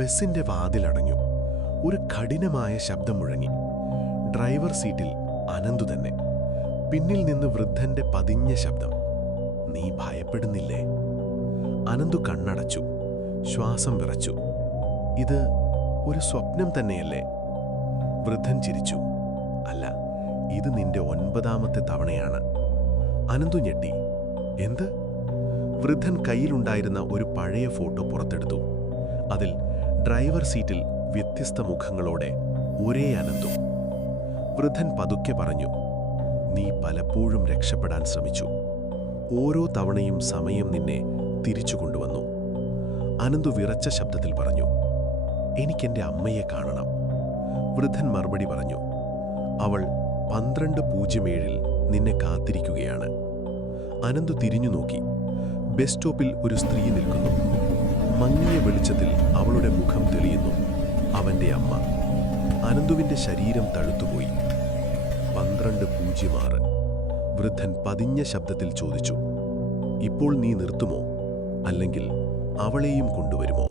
ബസിന്റെ വാതിലടഞ്ഞു. ഒരു കഠിനമായ ശബ്ദം മുഴങ്ങി. ഡ്രൈവർ സീറ്റിൽ അനന്തു തന്നെ. പിന്നിൽ നിന്ന് വൃദ്ധന്റെ പതിഞ്ഞ ശബ്ദം, "നീ ഭയപ്പെടുന്നില്ലേ?" അനന്തു കണ്ണടച്ചു. ശ്വാസം വിറച്ചു. "ഇത് ഒരു സ്വപ്നം തന്നെയല്ലേ?" വൃദ്ധൻ ചിരിച്ചു. "അല്ല, ഇത് നിന്റെ 9ാമത്തെ തവണയാണ്." അനന്തു ഞെട്ടി. "എന്ത്?" വൃദ്ധൻ കയ്യിലുണ്ടായിരുന്ന ഒരു പഴയ ഫോട്ടോ പുറത്തെടുത്തു. അതിൽ ഡ്രൈവർ സീറ്റിൽ വ്യത്യസ്ത മുഖങ്ങളോടെ ഒരേ അനന്തു. വൃദ്ധൻ പതുക്കെ പറഞ്ഞു, "നീ പലപ്പോഴും രക്ഷപ്പെടാൻ ശ്രമിച്ചു. ഓരോ തവണയും സമയം നിന്നെ തിരിച്ചു കൊണ്ടുവന്നു." അനന്തു വിറച്ച ശബ്ദത്തിൽ പറഞ്ഞു, "എനിക്കെന്റെ അമ്മയെ കാണണം." വൃദ്ധൻ മറുപടി പറഞ്ഞു, "അവൾ 12:07 നിന്നെ കാത്തിരിക്കുകയാണ്." അനന്തു തിരിഞ്ഞു നോക്കി. ബസ് സ്റ്റോപ്പിൽ ഒരു സ്ത്രീ നിൽക്കുന്നു. മങ്ങിയ വെളിച്ചത്തിൽ അവളുടെ മുഖം തെളിയുന്നു. അവന്റെ അമ്മ. അനന്തുവിന്റെ ശരീരം തഴുത്തുപോയി. 12:06. വൃദ്ധൻ പതിഞ്ഞ ശബ്ദത്തിൽ ചോദിച്ചു, "ഇപ്പോൾ നീ നിർത്തുമോ? അല്ലെങ്കിൽ അവളെയും കൊണ്ടുവരുമോ?"